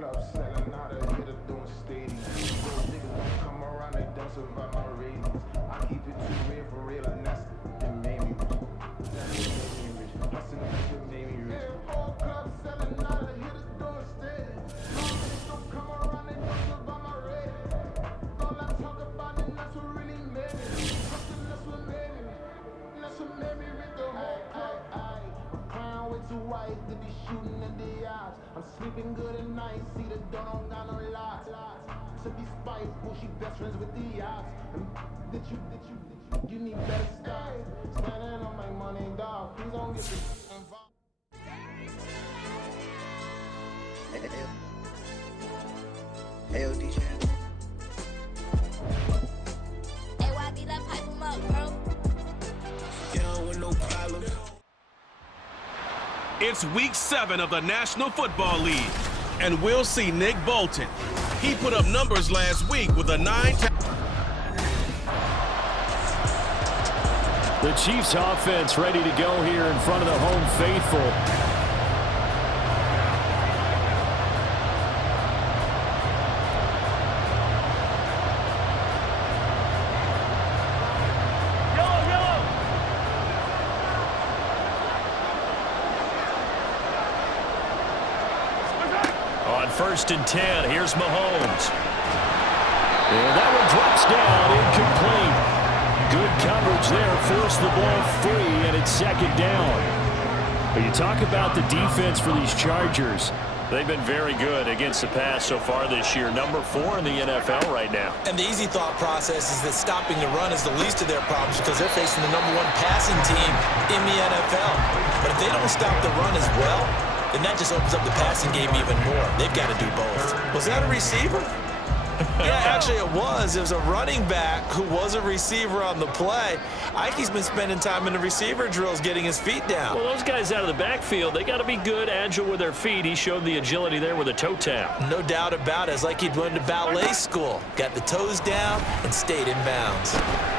club selling out of here doing steady. Those niggas don't come around, they don't survive my ratings. I keep it too real for real, and that's what made me rich. That's what made me rich. Hustling, that's what made me rich. Yeah, all club selling out of here doing steady. Those niggas don't come around, they don't survive my ratings. All I talk about it, that's what really made me. Hustling, that's what made me. That's what made me rich. The whole club. Crown way too white to be shooting in the eyes. I'm sleeping good at night, see the door don't got no lies. To be spiteful, she best friends with the odds. Did you need better style? Standing on my money, dog. Please don't get involved. Hey, DJ. Hey, YB, let pipe him up, bro. You don't want no problem. It's week 7 of the National Football League, and we'll see Nick Bolton. He put up numbers last week with a 9. The Chiefs offense ready to go here in front of the home faithful. On 1st and 10, here's Mahomes. And that one drops down, incomplete. Good coverage there, forced the ball free, and it's 2nd down. But you talk about the defense for these Chargers. They've been very good against the pass so far this year. Number 4 in the NFL right now. And the easy thought process is that stopping the run is the least of their problems because they're facing the number 1 passing team in the NFL. But if they don't stop the run as well, then that just opens up the passing game even more. They've got to do both. Was that a receiver? Yeah, actually it was. It was a running back who was a receiver on the play. Ike's been spending time in the receiver drills getting his feet down. Well, those guys out of the backfield, they got to be good, agile with their feet. He showed the agility there with a toe tap. No doubt about it. It's like he'd went to ballet school. Got the toes down and stayed in bounds.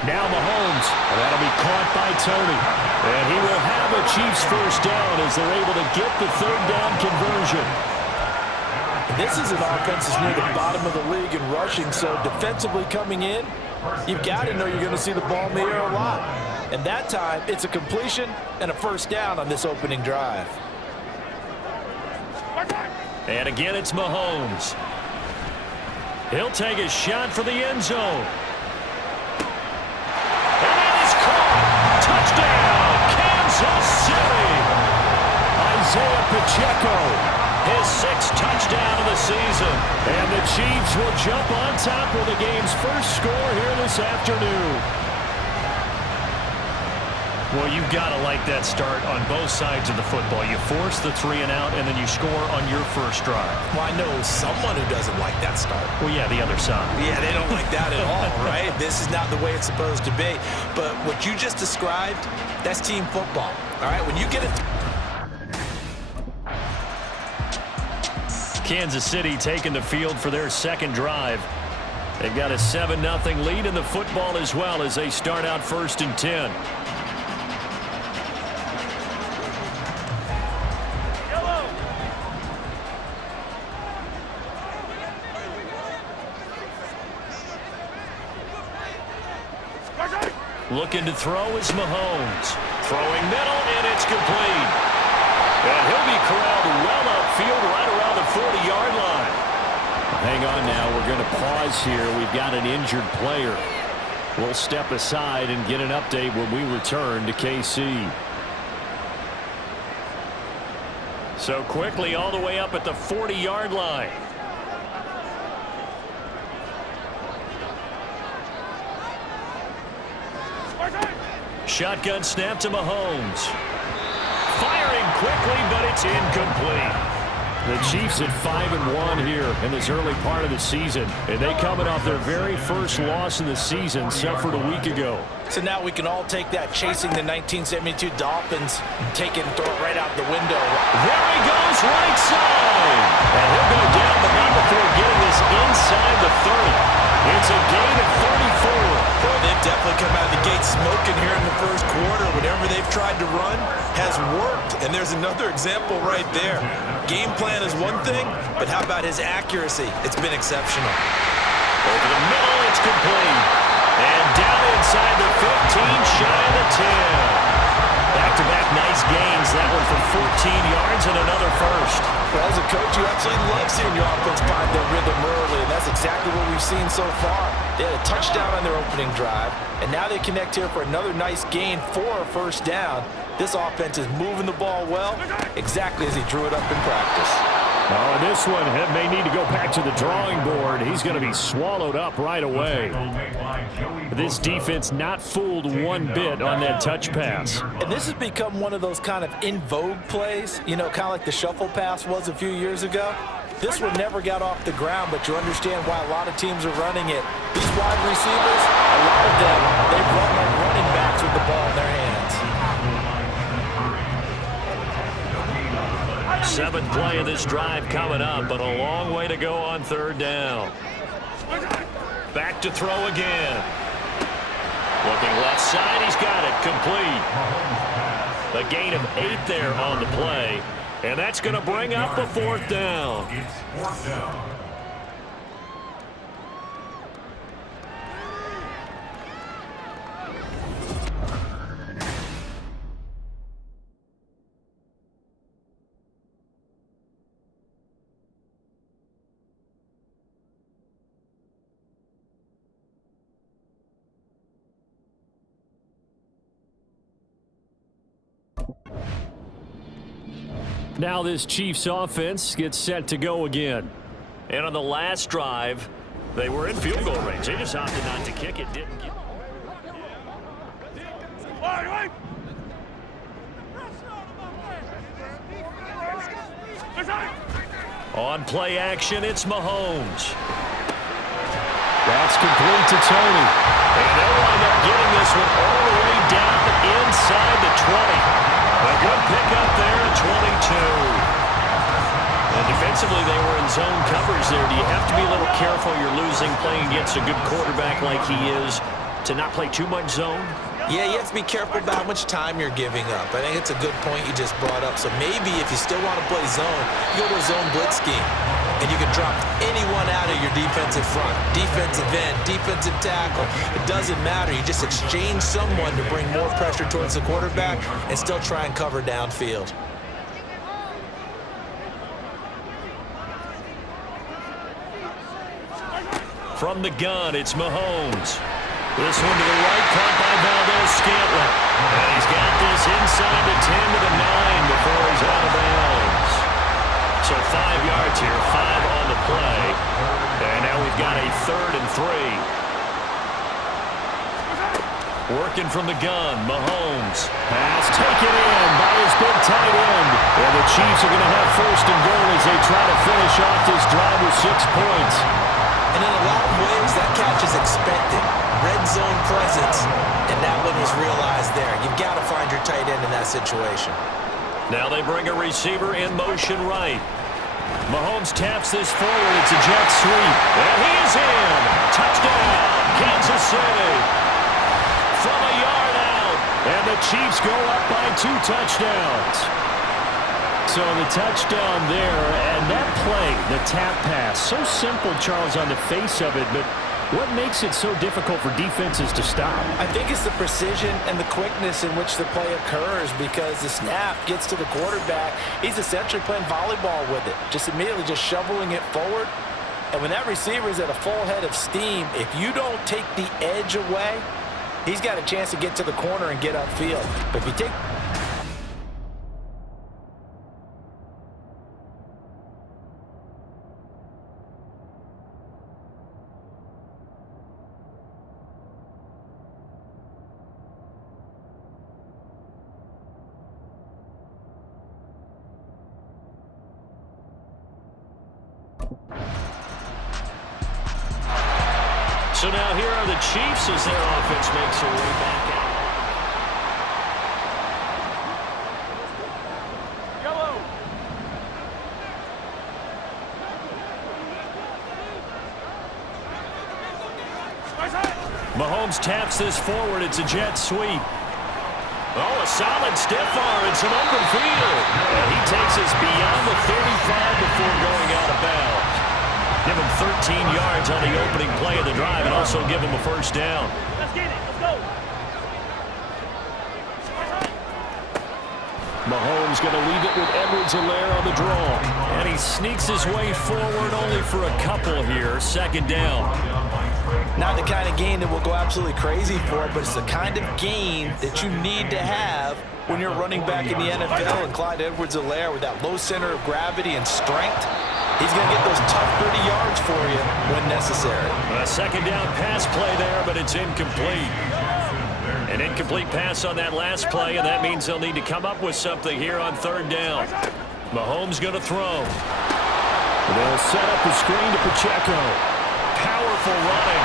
Now Mahomes. That'll be caught by Tony. And he will have a Chiefs first down as they're able to get the 3rd down conversion. This is an offense that's near the bottom of the league in rushing, so defensively coming in, you've got to know you're going to see the ball in the air a lot. And that time, it's a completion and a first down on this opening drive. And again, it's Mahomes. He'll take a shot for the end zone. And that is caught. Touchdown, Kansas City. Isaiah Pacheco. His 6th touchdown of the season. And the Chiefs will jump on top with the game's first score here this afternoon. Well, you've got to like that start on both sides of the football. You force the 3 and out, and then you score on your first drive. Well, I know someone who doesn't like that start. Well, yeah, the other side. Yeah, they don't like that at all, right? This is not the way it's supposed to be. But what you just described, that's team football, all right? When you get it... Kansas City taking the field for their 2nd drive. They've got a 7-0 lead in the football as well as they start out 1st and 10. Looking to throw is Mahomes. Throwing middle, and it's complete. And he'll be corralled well upfield right around the 40-yard line. Hang on now. We're going to pause here. We've got an injured player. We'll step aside and get an update when we return to KC. So quickly all the way up at the 40-yard line. Shotgun snap to Mahomes. Firing quickly, but it's incomplete. The Chiefs at 5-1 here in this early part of the season. And they coming off their very first loss of the season, suffered a week ago. So now we can all take that chasing the 1972 Dolphins and take it and throw it right out the window. There he goes, right side. And he'll go down the knee before getting this inside the 30. It's a gain of 34. Boy, they've definitely come out of the gate smoking here in the first quarter. Whatever they've tried to run has worked. And there's another example right there. Game plan is one thing, but how about his accuracy? It's been exceptional. Over the middle, it's complete. And down inside the 15, shy of the 10. Back-to-back nice gains. That one for 14 yards and another first. Well, as a coach, you absolutely love seeing your offense find their rhythm early, and that's exactly what we've seen so far. They had a touchdown on their opening drive, and now they connect here for another nice gain for a first down. This offense is moving the ball well, exactly as he drew it up in practice. Oh, this one may need to go back to the drawing board. He's going to be swallowed up right away. This defense not fooled one bit on that touch pass. And this has become one of those kind of in vogue plays, you know, kind of like the shuffle pass was a few years ago. This one never got off the ground, but you understand why a lot of teams are running it. These wide receivers, a lot of them, they run like running backs with the ball in their hands. Seventh play of this drive coming up, but a long way to go on third down. Back to throw again. Looking left side, he's got it, complete. A gain of 8 there on the play, and that's going to bring up a fourth down. Now this Chiefs offense gets set to go again. And on the last drive, they were in field goal range. They just opted not to kick it. Didn't get... On play action, it's Mahomes. That's complete to Tony. And they'll wind up getting this one all the way down inside the 20. A good pickup there at 22. And defensively, they were in zone coverage there. Do you have to be a little careful? You're losing playing against a good quarterback like he is to not play too much zone? Yeah, you have to be careful about how much time you're giving up. I think it's a good point you just brought up. So maybe if you still want to play zone, you go to a zone blitz scheme. And you can drop anyone out of your defensive front, defensive end, defensive tackle. It doesn't matter. You just exchange someone to bring more pressure towards the quarterback and still try and cover downfield. From the gun, it's Mahomes. This one to the right, caught by Valdez-Scantling. And he's got this inside the 10 to the 9 before he's out of bounds. So 5 yards here, 5 on the play. And now we've got a 3rd and 3. Working from the gun, Mahomes. Pass taken in by his big tight end. And the Chiefs are going to have 1st and goal as they try to finish off this drive with 6 points. And in a lot of ways, that catch is expected. Red zone presence, and that one was realized there. You've got to find your tight end in that situation. Now they bring a receiver in motion right. Mahomes taps this forward. It's a jet sweep. And he is in. Touchdown, Kansas City. From a yard out. And the Chiefs go up by 2 touchdowns. So the touchdown there, and that play, the tap pass, so simple, Charles, on the face of it, but what makes it so difficult for defenses to stop? I think it's the precision and the quickness in which the play occurs because the snap gets to the quarterback. He's essentially playing volleyball with it, just immediately just shoveling it forward. And when that receiver is at a full head of steam, if you don't take the edge away, he's got a chance to get to the corner and get upfield. But if you take... So now here are the Chiefs as their offense makes their way back out. Mahomes taps this forward. It's a jet sweep. Oh, a solid stiff arm and some open field. And he takes us beyond the 35 before going out of bounds. Give him 13 yards on the opening play of the drive and also give him a first down. Let's get it. Let's go. Mahomes going to leave it with Edwards-Helaire on the draw. And he sneaks his way forward only for a couple here. Second down. Not the kind of game that we'll go absolutely crazy for, but it's the kind of game that you need to have when you're running back in the NFL. And Clyde Edwards-Helaire with that low center of gravity and strength, he's going to get those tough, dirty yards for you when necessary. A second down pass play there, but it's incomplete. An incomplete pass on that last play, and that means they'll need to come up with something here on third down. Mahomes going to throw. They'll set up the screen to Pacheco. Powerful running.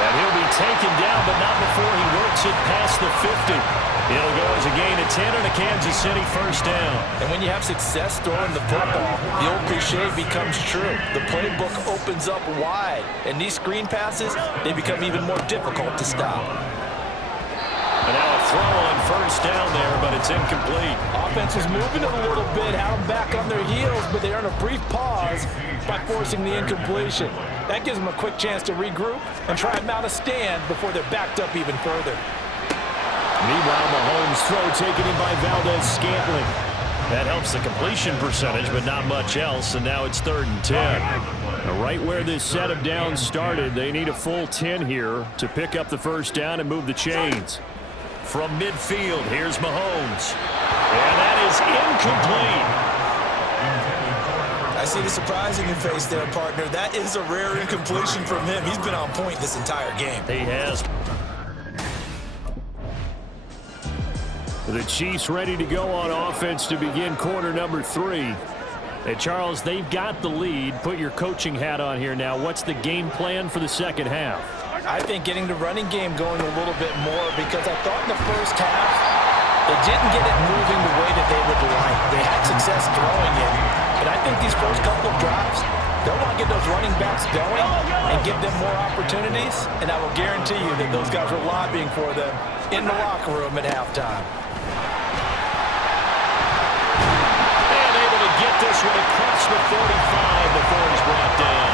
And he'll be taken down, but not before he works it past the 50. It'll go as a gain of 10 and a Kansas City first down. And when you have success throwing the football, the old cliche becomes true. The playbook opens up wide, and these screen passes, they become even more difficult to stop. And now a throw on first down there, but it's incomplete. Offense was moving it a little bit, had them back on their heels, but they earn a brief pause by forcing the incompletion. That gives them a quick chance to regroup and try and mount a stand before they're backed up even further. Meanwhile, Mahomes' throw taken in by Valdez-Scantling. That helps the completion percentage, but not much else, and now it's 3rd and 10. Right where this set of downs started, they need a full 10 here to pick up the first down and move the chains. From midfield, here's Mahomes. And that is incomplete. I see the surprise in your face there, partner. That is a rare incompletion from him. He's been on point this entire game. He has. The Chiefs ready to go on offense to begin quarter number 3. And Charles, they've got the lead. Put your coaching hat on here now. What's the game plan for the second half? I think getting the running game going a little bit more, because I thought in the first half they didn't get it moving the way that they would like. They had success throwing it, but I think these first couple of drives, they'll want to get those running backs going and give them more opportunities, and I will guarantee you that those guys were lobbying for them in the locker room at halftime. And able to get this one across the 45 before he's brought down.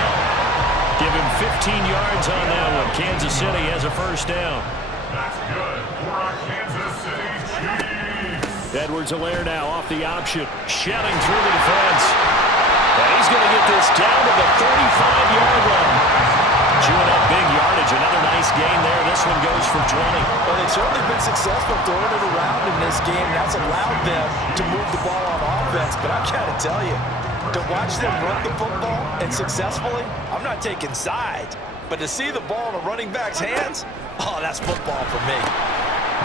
Give him 15 yards on that one. Kansas City has a first down. That's good for our Kansas City Chiefs. Edwards-Helaire now off the option, shouting through the defense. And he's going to get this down to the 35-yard line. Chewing up big yardage. Another nice gain there. This one goes for 20. Well, they've certainly been successful throwing it around in this game. That's allowed them to move the ball on offense. But I've got to tell you, to watch them run the football and successfully, I'm not taking sides. But to see the ball in a running back's hands, oh, that's football for me.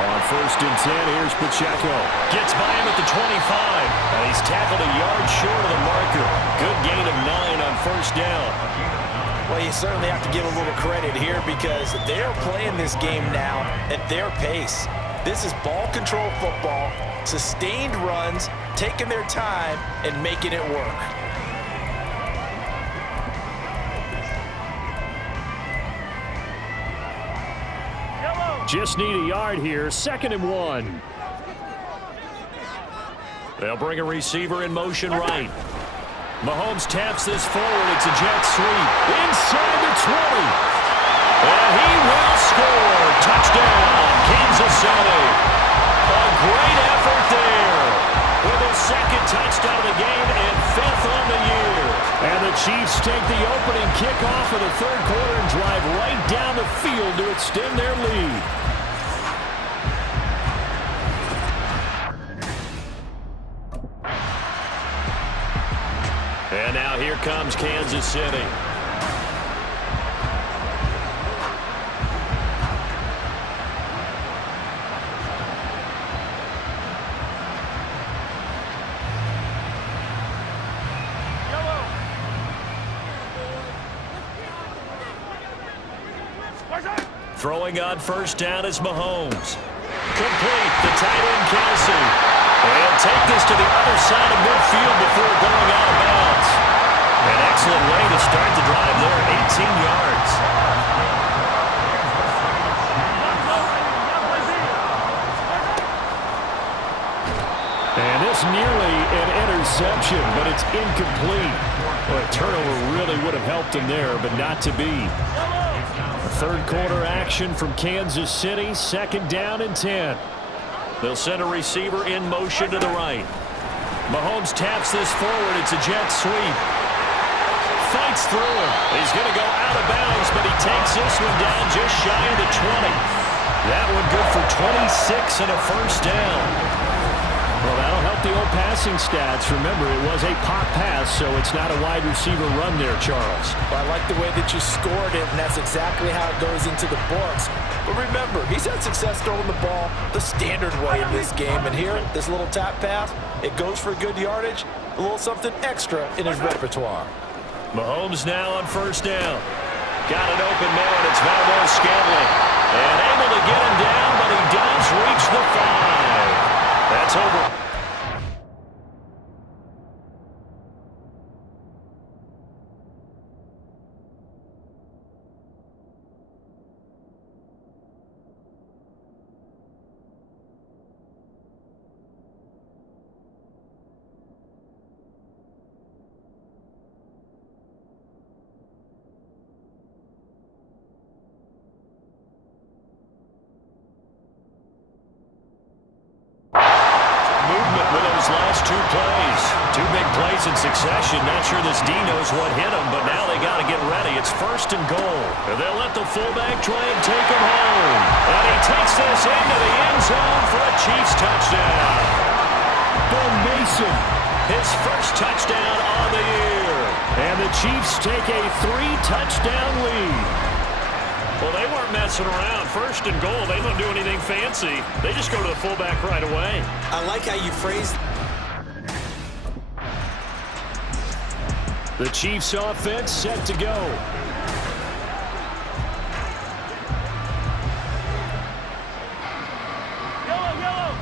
On 1st and 10, here's Pacheco. Gets by him at the 25. And he's tackled a yard short of the marker. Good gain of 9 on first down. Well, you certainly have to give a little credit here, because they're playing this game now at their pace. This is ball control football, sustained runs, taking their time and making it work. Just need a yard here. 2nd and 1. They'll bring a receiver in motion right. Mahomes taps this forward. It's a jet sweep. Inside the 20. And he will score. Touchdown, Kansas City. A great effort there. With his 2nd touchdown of the game and 5th on the year. And the Chiefs take the opening kickoff of the 3rd quarter and drive right down the field to extend their lead. And now here comes Kansas City. Throwing on first down is Mahomes. Complete the tight end Kelsey. And take this to the other side of midfield before going out of bounds. An excellent way to start the drive there, 18 yards. is nearly an interception, but it's incomplete. Well, a turnover really would have helped him there, but not to be. Third quarter action from Kansas City, 2nd down and 10. They'll send a receiver in motion to the right. Mahomes taps this forward. It's a jet sweep. Fights through him. He's going to go out of bounds, but he takes this one down just shy of the 20. That one good for 26 and a first down. Well, that'll help the old passing stats. Remember, it was a pop pass, so it's not a wide receiver run there, Charles. Well, I like the way that you scored it, and that's exactly how it goes into the books. But remember, he's had success throwing the ball the standard way in this game. And here, this little tap pass, it goes for good yardage, a little something extra in his repertoire. Mahomes now on first down. Got an open man. It's Valdez-Scantling. And able to get him down, but he does reach the 5. That's over. Last 2 plays. 2 big plays in succession. Not sure this D knows what hit him, but now they got to get ready. It's 1st and goal. And they'll let the fullback try and take him home. And he takes this into the end zone for a Chiefs touchdown. Ben Mason, his first touchdown on the year. And the Chiefs take a 3-touchdown lead. Well, they weren't messing around. 1st and goal. They don't do anything fancy. They just go to the fullback right away. I like how you phrased. The Chiefs offense set to go. Yellow.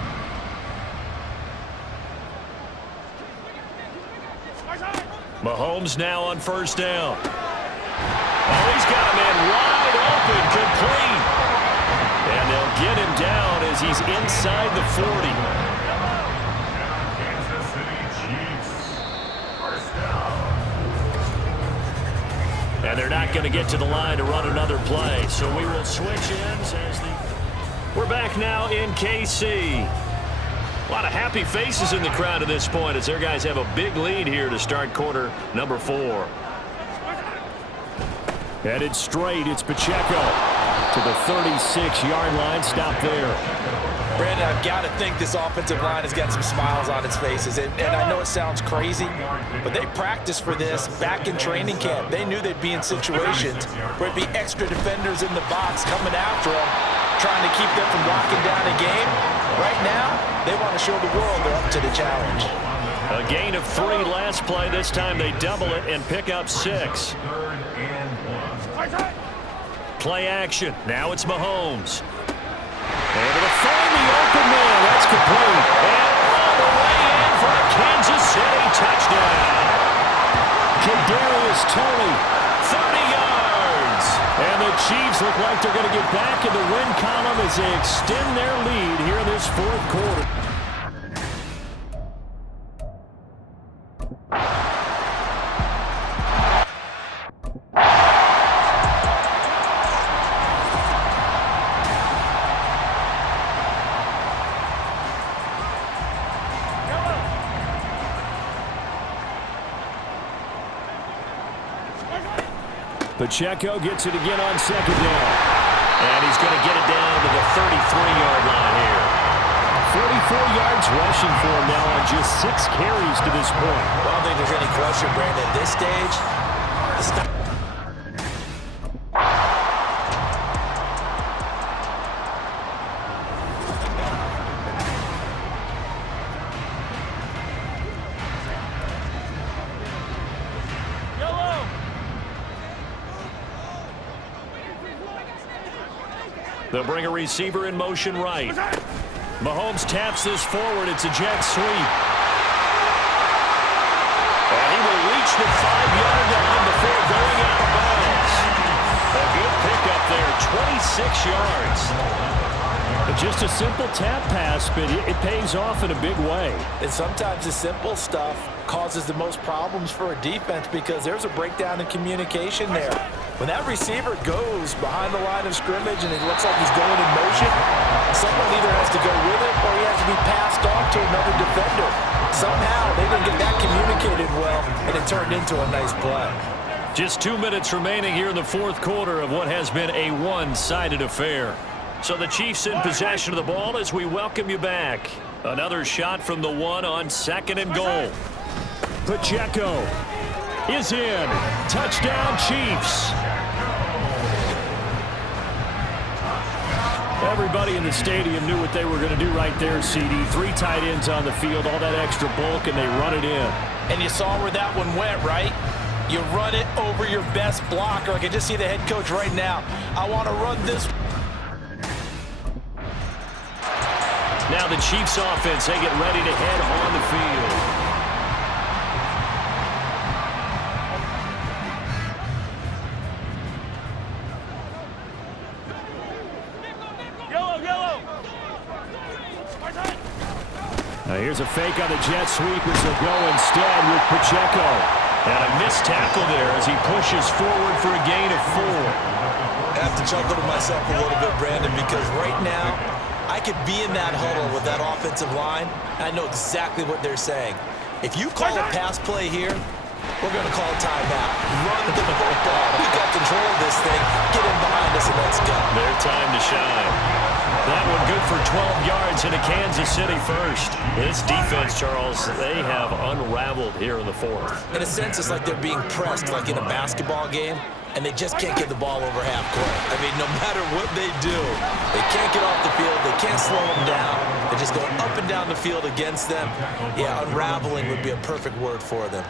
Mahomes now on first down. Oh, he's got a man wide open, complete. And they'll get him down as he's inside the 40. Kansas City Chiefs. First down. And they're not going to get to the line to run another play. So we will switch ends as we're back now in KC. A lot of happy faces in the crowd at this point as their guys have a big lead here to start quarter number 4. Headed straight, it's Pacheco to the 36-yard line. Stop there. Brandon, I've got to think this offensive line has got some smiles on its faces. And I know it sounds crazy, but they practiced for this back in training camp. They knew they'd be in situations where it'd be extra defenders in the box coming after them, trying to keep them from locking down a game. Right now, they want to show the world they're up to the challenge. A gain of 3 last play. This time they double it and pick up 6. Play action. Now it's Mahomes. Able to find the open man. That's complete. And all the way in for a Kansas City touchdown. Kadarius Toney, 30 yards. And the Chiefs look like they're going to get back in the win column as they extend their lead here in this 4th quarter. Pacheco gets it again on 2nd down. And he's going to get it down to the 33-yard line here. 44 yards rushing for him now on just 6 carries to this point. Well, I don't think there's any question, Brandon, at this stage. They'll bring a receiver in motion right. Mahomes taps this forward. It's a jet sweep. And he will reach the 5-yard line before going out of bounds. A good pickup there, 26 yards. Just a simple tap pass, but it pays off in a big way. And sometimes the simple stuff causes the most problems for a defense because there's a breakdown in communication there. When that receiver goes behind the line of scrimmage and it looks like he's going in motion, someone either has to go with it or he has to be passed off to another defender. Somehow they didn't get that communicated well, and it turned into a nice play. Just 2 minutes remaining here in the fourth quarter of what has been a one-sided affair. So the Chiefs in possession of the ball as we welcome you back. Another shot from the one on second and goal. Pacheco is in. Touchdown, Chiefs. Everybody in the stadium knew what they were going to do right there, CD. 3 tight ends on the field, all that extra bulk, and they run it in. And you saw where that one went, right? You run it over your best blocker. I can just see the head coach right now. I want to run this. Now the Chiefs offense, they get ready to head on the field. Now here's a fake on the jet sweep as they'll go instead with Pacheco. And a missed tackle there as he pushes forward for a gain of 4. I have to chuckle to myself a little bit, Brandon, because right now I could be in that huddle with that offensive line. I know exactly what they're saying. If you call a pass play here, we're going to call a timeout. Run the football. We got control of this thing. Get in behind us and let's go. Their time to shine. That one good for 12 yards into Kansas City first. This defense, Charles, they have unraveled here in the fourth. In a sense, it's like they're being pressed like in a basketball game, and they just can't get the ball over half court. I mean, no matter what they do, they can't get off the field. They can't slow them down. They're just going up and down the field against them. Yeah, unraveling would be a perfect word for them.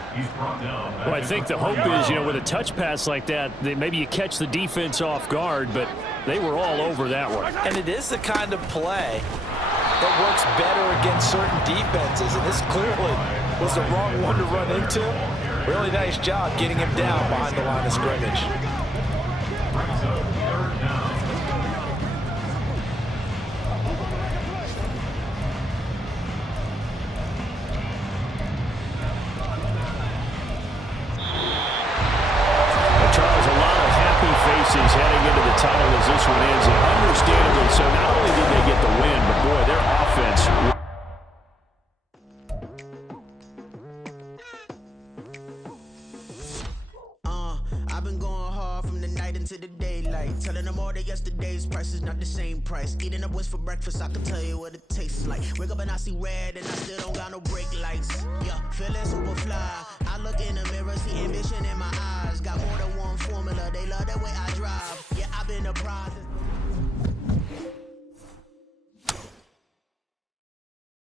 Well, I think the hope is, with a touch pass like that, maybe you catch the defense off guard, but they were all over that one. And it is the kind of play that works better against certain defenses, and this clearly was the wrong one to run into. Really nice job getting him down behind the line of scrimmage. Charles, a lot of happy faces heading into the tunnel as this one ends, and understandably so. Not only did they get the win, but boy, their offense. I've been going hard from the night into the daylight, telling them all that yesterday's price is not the same price. Eating up what's for breakfast, I can tell you what it tastes like. Wake up and I see red and I still don't got no brake lights. Yeah, feeling so